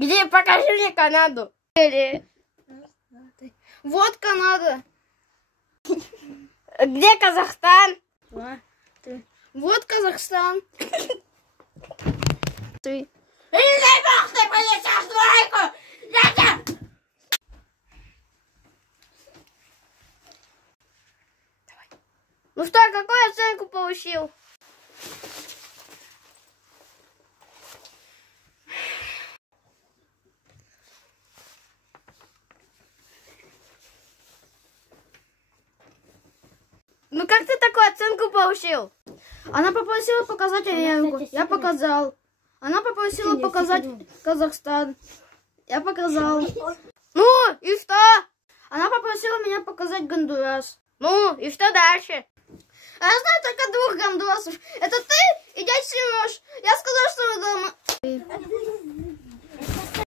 Где? Покажи мне Канаду. Вот Канада. Где Казахстан? 2, 3. Вот Казахстан. 3. Не бог ты понесешь двойку! Ну что, какую оценку получил? Ну как ты такую оценку получил? Она попросила показать Америку. Я показал. Она попросила показать Казахстан. Я показал. Ну, и что? Она попросила меня показать Гондурас. Ну, и что дальше? А я знаю только 2 гондурасов. Это ты и дядя Сереж. Я сказал, что вы дома.